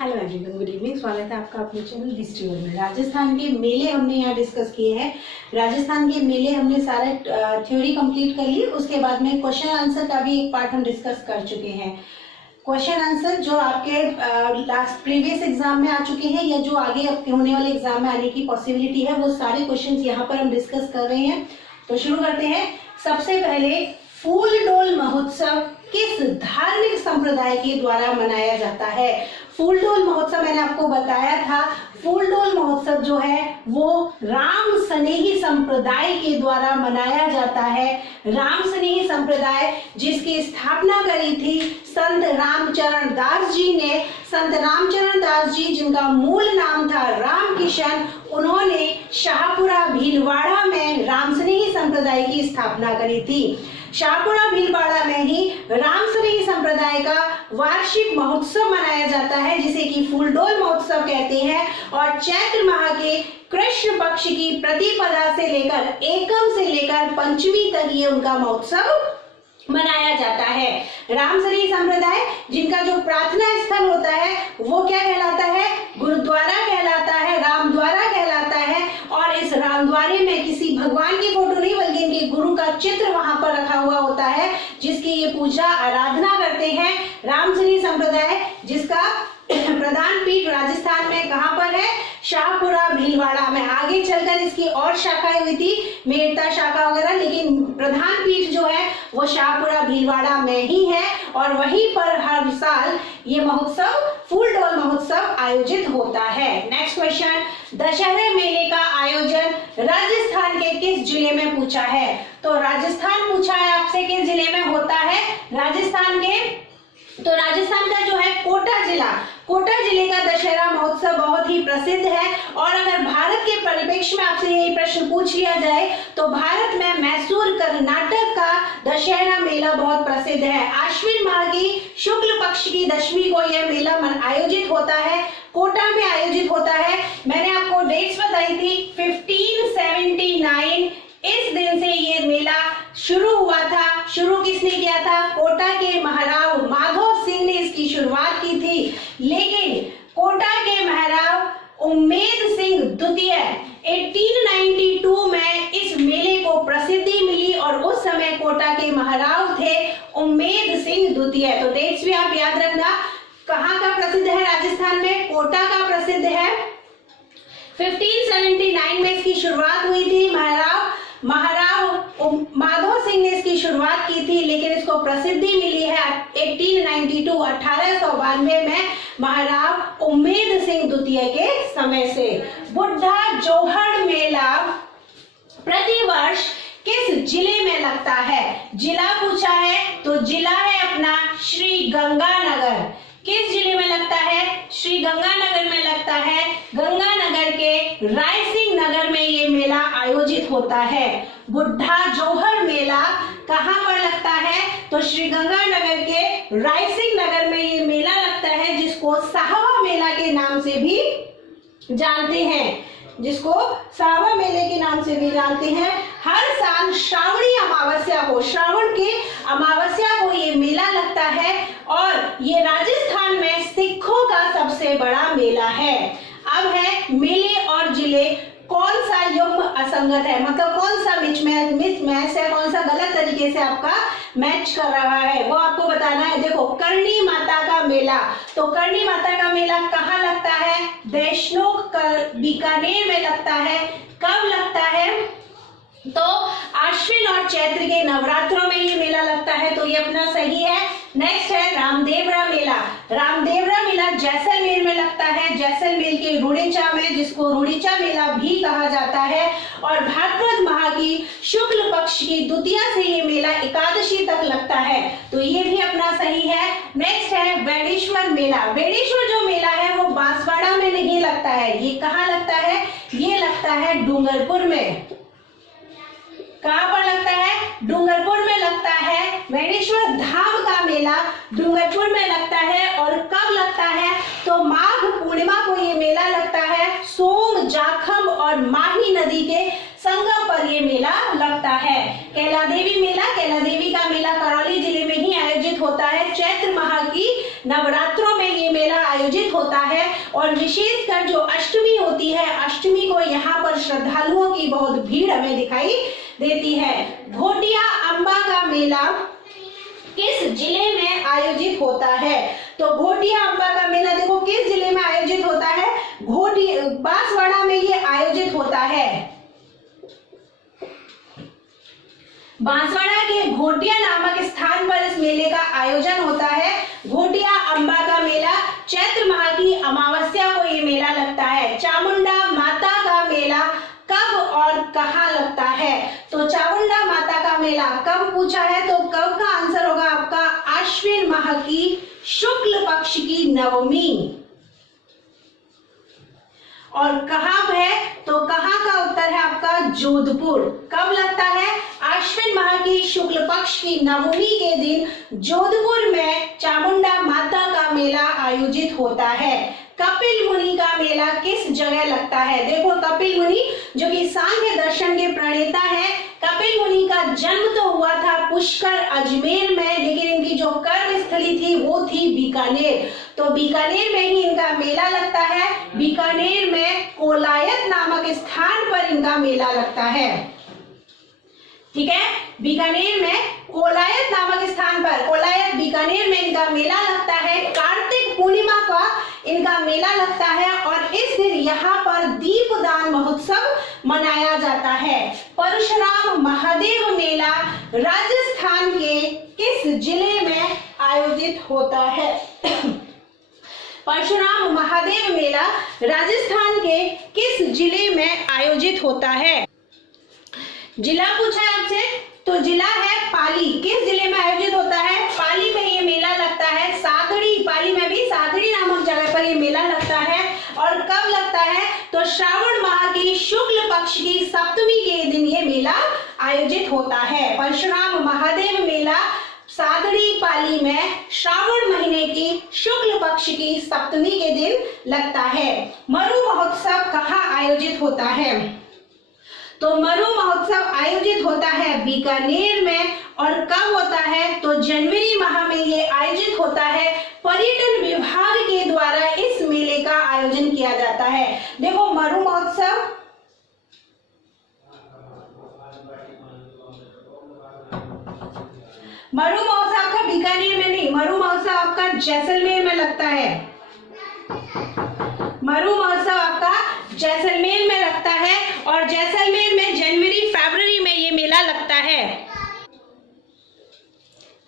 Hello everyone, good evening. स्वागत है आपका अपने चैनल हिस्ट्री वर्ल्ड में। राजस्थान के मेले हमने यहाँ डिस्कस किए हैं। राजस्थान के मेले हमने सारे थ्योरी कंप्लीट कर ली। उसके बाद में क्वेश्चन आंसर का भी एक पार्ट हम डिस्कस कर चुके हैं। क्वेश्चन आंसर जो आपके लास्ट प्रीवियस एग्जाम में आ चुके हैं या जो आगे आपके होने वाले एग्जाम में आने की पॉसिबिलिटी है, वो सारे क्वेश्चन यहाँ पर हम डिस्कस कर रहे हैं। तो शुरू करते हैं। सबसे पहले, फूलडोल महोत्सव किस धार्मिक संप्रदाय के द्वारा मनाया जाता है? फूलडोल महोत्सव मैंने आपको बताया था। फूलडोल महोत्सव जो है वो राम स्नेही संप्रदाय के द्वारा मनाया जाता है। राम स्नेही संप्रदाय जिसकी स्थापना करी थी संत रामचरण दास जी ने। संत रामचरण दास जी, जिनका मूल नाम था राम किशन, उन्होंने शाहपुरा भीलवाड़ा में राम स्नेही संप्रदाय की स्थापना करी थी। शाहपुरा भीलवाड़ा में ही राम स्नेही संप्रदाय का वार्षिक महोत्सव मनाया जाता है, जिसे कि फूलडोल महोत्सव कहते हैं। और चैत्र माह के कृष्ण पक्ष की प्रतिपदा से लेकर एकम से लेकर पंचमी तक ये उनका महोत्सव मनाया जाता है। राम स्नेही संप्रदाय जिनका जो प्रार्थना स्थल होता है वो क्या कहलाता है? गुरुद्वारा कहलाता है, रामद्वारा कहलाता है। और इस रामद्वारे में किसी भगवान की फोटो नहीं बल्कि इनके गुरु का चित्र वहां पर रखा हुआ होता है, जिसकी ये पूजा आराधना करते हैं। राम स्नेही संप्रदाय जिसका प्रधान पीठ राजस्थान में कहां पर है? शाहपुरा भीलवाड़ा में। आगे चलकर इसकी और शाखाएं हुई थी, मेड़ता शाखा वगैरह, लेकिन प्रधान पीठ जो है वो शाहपुरा भीलवाड़ा में ही है। और वहीं पर हर साल ये महोत्सव, फूलडोल महोत्सव आयोजित होता है। नेक्स्ट क्वेश्चन, दशहरे मेले का आयोजन राजस्थान के किस जिले में पूछा है? तो राजस्थान पूछा है आपसे किस जिले में होता है? राजस्थान के, तो राजस्थान का जो है कोटा जिला, कोटा जिले का दशहरा महोत्सव बहुत ही प्रसिद्ध है। और अगर भारत के परिप्रेक्ष्य में आपसे यही प्रश्न पूछ लिया जाए तो भारत में मैसूर कर्नाटक का दशहरा मेला बहुत प्रसिद्ध है। आश्विन माह की शुक्ल पक्ष की दशमी को यह मेला आयोजित होता है, कोटा में आयोजित होता है। मैंने आपको डेट्स बताई थी, 1579 इस दिन से ये मेला शुरू हुआ था। शुरू किसने किया था? कोटा के महाराव माधव सिंह ने इसकी शुरुआत की थी। लेकिन कोटा के महाराव उम्मेद सिंह द्वितीय 1892 में इस मेले को प्रसिद्धि मिली और उस समय कोटा के महाराव थे उम्मेद सिंह द्वितीय। तो डेट्स भी आप याद रखना। कहाँ का प्रसिद्ध है? राजस्थान में कोटा का प्रसिद्ध है। 1579 में इसकी शुरुआत हुई थी। महाराव माधव सिंह ने इसकी शुरुआत की थी, लेकिन इसको प्रसिद्धि मिली है 1892 में महाराव उम्मेद सिंह द्वितीय के समय से। बुढ़ा जोहड़ मेला प्रतिवर्ष किस जिले में लगता है? जिला पूछा है तो जिला है अपना श्री गंगानगर। किस जिले में लगता है? श्री गंगानगर में लगता है। गंगानगर के रायसिंह नगर में ये मेला आयोजित होता है। बुढ़ा जोहड़ मेला कहाँ पर लगता है? तो श्री गंगानगर के रायसिंह नगर में ये मेला लगता है, जिसको साहवा मेला के नाम से भी जानते हैं, जिसको साहवा मेले के नाम से भी जानते हैं। हर साल श्रावणी अमावस्या को, श्रावण के अमावस्या को ये मेला लगता है और ये राजस्थान में सिखों का सबसे बड़ा मेला है। अब है मेले और जिले कौन सा युग्म असंगत है, मतलब कौन सा मिसमैच है, कौन सा गलत तरीके से आपका मैच कर रहा है, वो आपको बताना है। देखो, करणी माता का मेला, तो करणी माता का मेला कहाँ लगता है? देशनोक बीकानेर में लगता है। कब लगता है? तो आश्विन और चैत्र के नवरात्रों में ये मेला लगता है, तो ये अपना सही है। नेक्स्ट है रामदेवरा मेला। रामदेवरा मेला जैसलमेर में लगता है, जैसलमेर के रुड़ीचा में, जिसको रुड़ीचा मेला भी कहा जाता है। और भाद्रपद माह की शुक्ल पक्ष की द्वितीया से ये मेला एकादशी तक लगता है, तो ये भी अपना सही है। नेक्स्ट है बेणेश्वर मेला। बेणेश्वर जो मेला है वो बांसवाड़ा में नहीं लगता है, ये कहाँ लगता है? ये लगता है डूंगरपुर में। कहाँ पर लगता है? डूंगरपुर में लगता है। बेणेश्वर धाम का मेला डूंगरपुर में लगता है। और कब लगता है? तो माघ पूर्णिमा को ये मेला लगता है। सोम, जाखम और माही नदी के संगम पर ये मेला लगता है। कैला देवी मेला, कैला देवी का मेला होता है। और विशेषकर जो अष्टमी होती है, अष्टमी को यहाँ पर श्रद्धालुओं की बहुत भीड़ हमें दिखाई देती है। घोटिया अम्बा का मेला किस जिले में आयोजित होता है? तो घोटिया अम्बा का मेला देखो किस जिले में आयोजित होता है? बांसवाड़ा में ये आयोजित होता है। बांसवाड़ा के घोटिया नामक स्थान पर इस मेले का आयोजन होता है। घोटिया अम्बा का मेला चैत्र माह की अमावस्या को ये मेला लगता है। चामुंडा माता का मेला कब और कहाँ लगता है? तो चामुंडा माता का मेला कब पूछा है, तो कब का आंसर होगा आपका आश्विन माह की शुक्ल पक्ष की नवमी। और कहाँ है, तो कहाँ का उत्तर है आपका जोधपुर। कब लगता है? आश्विन माह की शुक्ल पक्ष की नवमी के दिन जोधपुर में चामुंडा माता का मेला आयोजित होता है। कपिल मुनि का मेला किस जगह लगता है? देखो कपिल मुनि जो कि सांख्य दर्शन के प्रणेता है, कपिल मुनि का जन्म तो हुआ था पुष्कर अजमेर में, लेकिन इनकी जो कर्म स्थली थी वो थी बीकानेर। तो बीकानेर में ही इनका मेला लगता है। बीकानेर में कोलायत नामक स्थान पर इनका मेला लगता है। ठीक है, बीकानेर में कोलायत नामक स्थान पर, कोलायत बीकानेर में इनका मेला लगता है। कार्तिक पूर्णिमा का इनका मेला लगता है और इस दिन यहाँ पर दीपदान महोत्सव मनाया जाता है। परशुराम महादेव मेला राजस्थान के किस जिले में आयोजित होता है? परशुराम महादेव मेला राजस्थान के किस जिले में आयोजित होता है? जिला पूछा है आपसे, तो जिला है पाली। किस जिले में आयोजित होता है? पाली में ये मेला लगता है। सागड़ी, पाली में भी सागड़ी नामक जगह पर ये मेला लगता है। और कब लगता है? तो श्रावण माह की शुक्ल पक्ष की सप्तमी के दिन ये मेला आयोजित होता है। परशुराम महादेव मेला सागड़ी पाली में श्रावण महीने की शुक्ल पक्ष की सप्तमी के दिन लगता है। मरु महोत्सव कहाँ आयोजित होता है? तो मरु महोत्सव आयोजित होता है बीकानेर में। और कब होता है? तो जनवरी माह में ये आयोजित होता है। पर्यटन विभाग के द्वारा इस मेले का आयोजन किया जाता है। देखो मरु महोत्सव, मरु महोत्सव आपका बीकानेर में नहीं, मरु महोत्सव आपका जैसलमेर में लगता है। मरु महोत्सव आपका जैसलमेर में लगता है और जैसलमेर में जनवरी फरवरी में ये मेला लगता है।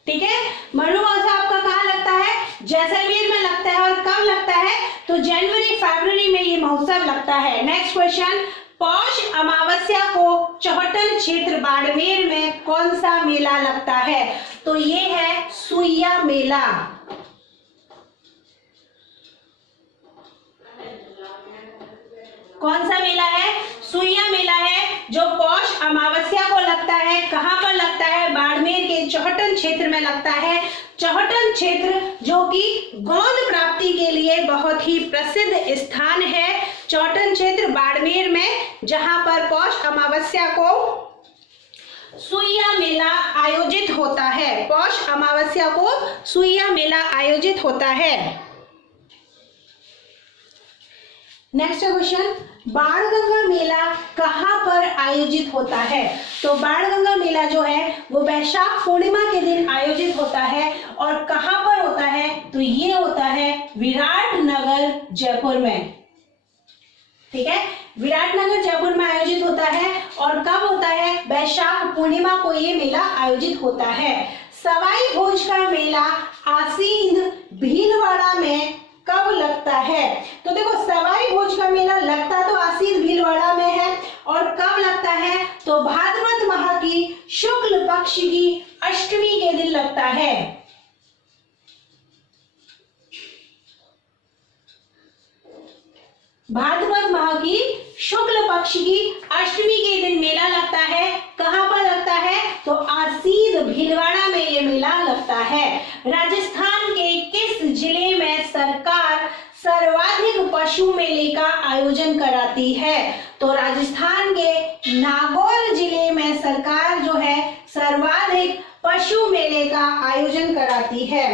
ठीक है, मरु महोत्सव आपका कहाँ लगता है? जैसलमेर में लगता है। और कब लगता है? तो जनवरी फरवरी में ये महोत्सव लगता है। नेक्स्ट क्वेश्चन, पौष अमावस्या को चौहटन क्षेत्र बाड़मेर में कौन सा मेला लगता है? तो ये है सुइया मेला। कौन सा मेला है? सुइया मेला है, जो पौष अमावस्या को लगता है। कहाँ पर लगता है? बाड़मेर के चौहटन क्षेत्र में लगता है। चौहटन क्षेत्र जो कि गोंद प्राप्ति के लिए बहुत ही प्रसिद्ध स्थान है। चौहटन क्षेत्र बाड़मेर में, जहां पर पौष अमावस्या को सुइया मेला आयोजित होता है। पौष अमावस्या को सुइया मेला आयोजित होता है। नेक्स्ट क्वेश्चन, बाणगंगा मेला कहाँ पर आयोजित होता है? तो बाणगंगा मेला जो है वो वैशाख पूर्णिमा के दिन आयोजित होता है। और कहाँ पर होता है? तो ये होता है विराटनगर जयपुर में। ठीक है, विराटनगर जयपुर में आयोजित होता है। और कब होता है? वैशाख पूर्णिमा को ये मेला आयोजित होता है। सवाई भोज का मेला आसीन भीलवाड़ा में कब लगता है? तो देखो सवाई भोज का मेला लगता तो आसीन भीलवाड़ा में है। और कब लगता है? तो भाद्रपद माह की शुक्ल पक्ष की अष्टमी के दिन लगता है। भाद्रपद माह की शुक्ल पक्ष की अष्टमी के दिन मेला लगता है। कहाँ पर लगता है? तो आसीन भीलवाड़ा में ये मेला लगता है। राजस्थान के किस जिले में सरकार सर्वाधिक पशु मेले का आयोजन कराती है? तो राजस्थान के नागौर जिले में सरकार जो है सर्वाधिक पशु मेले का आयोजन कराती है।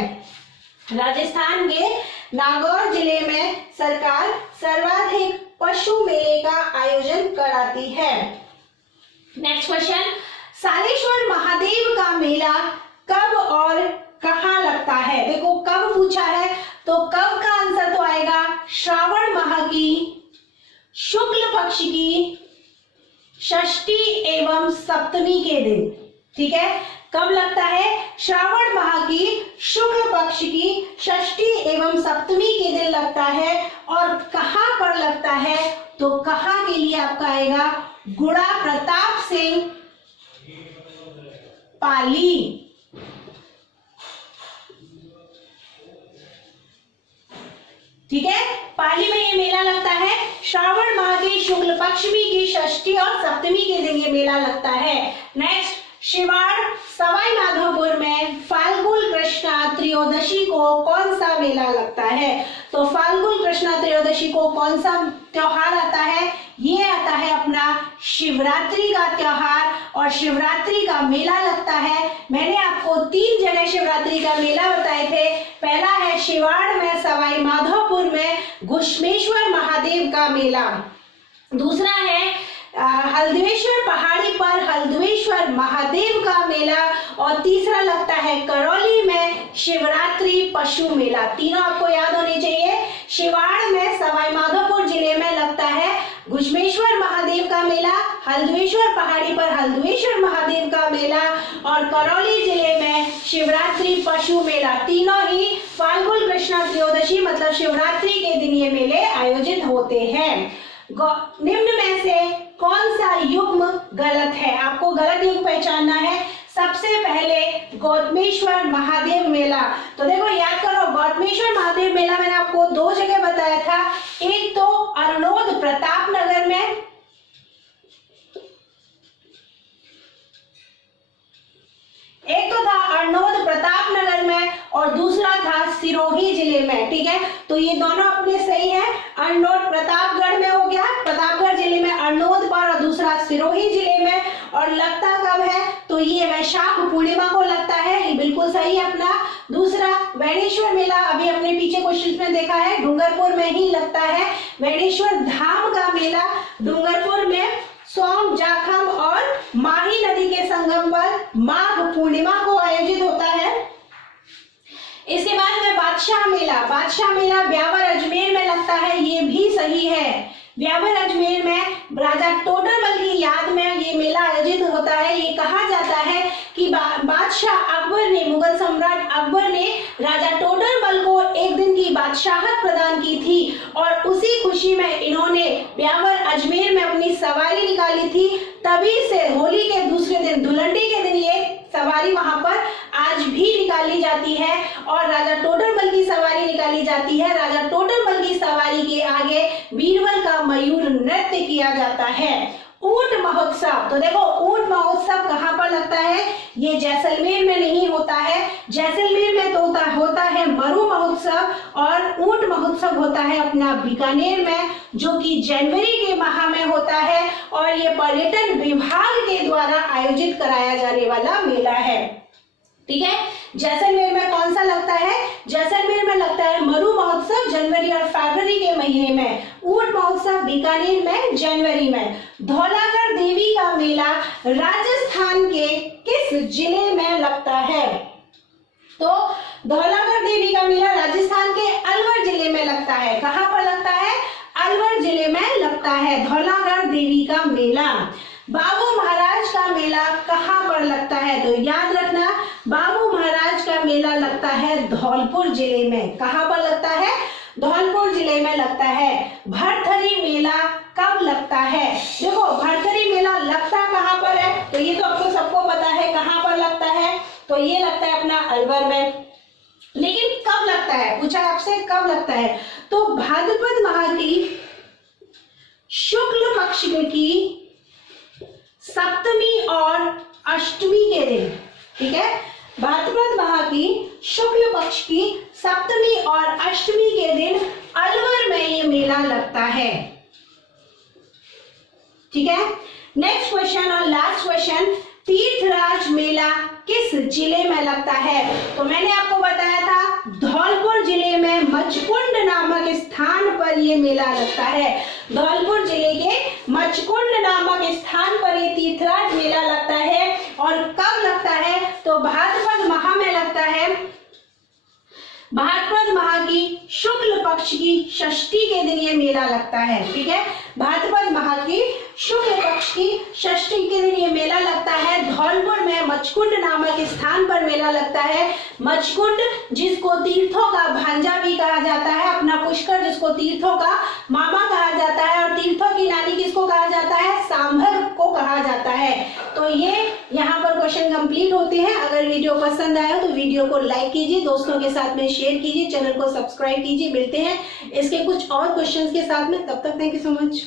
राजस्थान के नागौर जिले में सरकार सर्वाधिक पशु मेले का आयोजन कराती है। नेक्स्ट क्वेश्चन, सालेश्वर महादेव का मेला कब और कहाँ लगता है? देखो कब पूछा है तो कब का आंसर तो आएगा श्रावण माह की शुक्ल पक्ष की षष्ठी एवं सप्तमी के दिन। ठीक है, कब लगता है? श्रावण माह की शुक्ल पक्ष की षष्ठी एवं सप्तमी के दिन लगता है। और कहां पर लगता है तो कहां के लिए आपका आएगा गुड़ा प्रताप सिंह पाली। ठीक है, पाली में ये मेला लगता है। श्रावण माह की शुक्ल पक्षमी की षष्ठी और सप्तमी के दिन ये मेला लगता है। नेक्स्ट, शिवाड़ सवाई माधोपुर में फाल्गुन कृष्णा त्रयोदशी को कौन सा मेला लगता है? तो फाल्गुन कृष्णा त्रयोदशी को कौन सा त्योहार आता है? ये आता है अपना शिवरात्रि का त्योहार और शिवरात्रि का मेला लगता है। मैंने आपको 3 जगह शिवरात्रि का मेला बताए थे। पहला है शिवाड़ में सवाई माधोपुर में घुश्मेश्वर महादेव का मेला, दूसरा है हल्द्वेश्वर पहाड़ी पर हल्द्वेश्वर महादेव का मेला और तीसरा लगता है करौली में शिवरात्रि पशु मेला। तीनों आपको याद होने चाहिए। शिवाड़ में सवाई माधोपुर जिले में लगता है घुश्मेश्वर महादेव का मेला, हल्द्वेश्वर पहाड़ी पर हल्द्वेश्वर महादेव का मेला और करौली जिले में शिवरात्रि पशु मेला। तीनों ही फाल्गुन कृष्णा त्रयोदशी मतलब शिवरात्रि के दिन ये मेले आयोजित होते हैं। निम्न में से कौन सा युग्म गलत है? आपको गलत युग्म पहचानना है। सबसे पहले गौतमेश्वर महादेव मेला, तो देखो याद करो गौतमेश्वर महादेव मेला मैंने आपको 2 जगह बताया था। एक तो अरनोद प्रताप नगर में, एक तो था अरनोद प्रताप नगर में और दूसरा था सिरोही जिले में। ठीक है, तो ये दोनों अपने सही है। अरनोद प्रतापगढ़ में हो गया, प्रतापगढ़ जिले में अरनोद पर और दूसरा सिरोही जिले में। और लगता कब है तो ये वैशाख पूर्णिमा को लगता है, ये बिल्कुल सही है अपना। दूसरा वैणेश्वर मेला अभी अपने पीछे क्वेश्चन में देखा है डूंगरपुर में ही लगता है। वैणेश्वर धाम का मेला डूंगरपुर में सोम जाखम और माही नदी के संगम पर माघ पूर्णिमा को आयोजित होता है। इसके बाद में बादशाह मेला ब्यावर अजमेर में लगता है, ये भी सही है। ब्यावर अजमेर में राजा टोडरमल की याद में ये मेला आयोजित होता है। ये कहा जाता है कि बादशाह अकबर ने, मुगल सम्राट अकबर ने राजा टोडरमल को एक दिन की बादशाहत प्रदान की थी और उसी खुशी में इन्होंने ब्यावर अजमेर में अपनी सवारी निकाली थी। तभी से होली के दूसरे दिन धुलंडी के दिन ये सवारी वहां पर आज भी निकाली जाती है और राजा टोडरमल की सवारी निकाली जाती है। राजा टोडरमल की सवारी के आगे बीरबल का मयूर नृत्य किया जाता है। ऊंट महोत्सव, तो देखो ऊंट महोत्सव कहाँ पर लगता है? ये जैसलमेर में नहीं होता है। जैसलमेर में तो होता है मरु महोत्सव और ऊंट महोत्सव होता है अपना बीकानेर में, जो कि जनवरी के माह में होता है और ये पर्यटन विभाग के द्वारा आयोजित कराया जाने वाला मेला है। ठीक है, जैसलमेर में कौन सा लगता है? जैसलमेर में लगता है मरु महोत्सव जनवरी और फरवरी के महीने में, ऊंट महोत्सव बीकानेर में जनवरी में। धौलागढ़ देवी का मेला राजस्थान के किस जिले में लगता है? तो धौलागढ़ देवी का मेला राजस्थान के अलवर जिले में लगता है। कहां पर लगता है? अलवर जिले में लगता है धौलागढ़ देवी का मेला। बाबू महाराज का मेला कहां पर लगता है? तो याद रखना बाबू महाराज का मेला लगता है धौलपुर जिले में। कहां पर लगता है? धौलपुर जिले में लगता है। भरथरी मेला कब लगता है? देखो भरथरी मेला लगता कहां पर है? तो ये तो आपको सबको पता है कहां पर लगता है। तो ये लगता है अपना अलवर में, लेकिन कब लगता है? पूछा आपसे कब लगता है? तो भाद्रपद माह की शुक्ल पक्ष की सप्तमी और अष्टमी के दिन। ठीक है, भाद्रपद माह की शुक्ल पक्ष की सप्तमी और अष्टमी के दिन अलवर में ये मेला लगता है। ठीक है, नेक्स्ट क्वेश्चन और लास्ट क्वेश्चन, तीर्थराज मेला किस जिले में लगता है? तो मैंने आपको बताया था धौलपुर जिले में मचकुंड नामक स्थान पर ये मेला लगता है। धौलपुर जिले के मचकुंड नामक स्थान पर ये तीर्थराज मेला लगता है। और कब लगता है? तो भाद्रपद माह में लगता है। भाद्रपद माह की शुक्ल पक्ष की षष्ठी के दिन ये मेला लगता है। ठीक है, भाद्रपद माह की शुक्ल पक्ष की षष्ठी के दिन ये मेला लगता है। धौलपुर में मचकुंड नामक स्थान पर मेला लगता है। मचकुंड जिसको तीर्थों का भांजा भी कहा जाता है, अपना पुष्कर जिसको तीर्थों का मामा कहा जाता है, और तीर्थों की नानी किसको कहा जाता है? सांभर को कहा जाता है। तो ये यहाँ पर क्वेश्चन कंप्लीट होते हैं। अगर वीडियो पसंद आया तो वीडियो को लाइक कीजिए, दोस्तों के साथ में शेयर कीजिए, चैनल को सब्सक्राइब कीजिए। मिलते हैं इसके कुछ और क्वेश्चंस के साथ में, तब तक थैंक यू सो मच।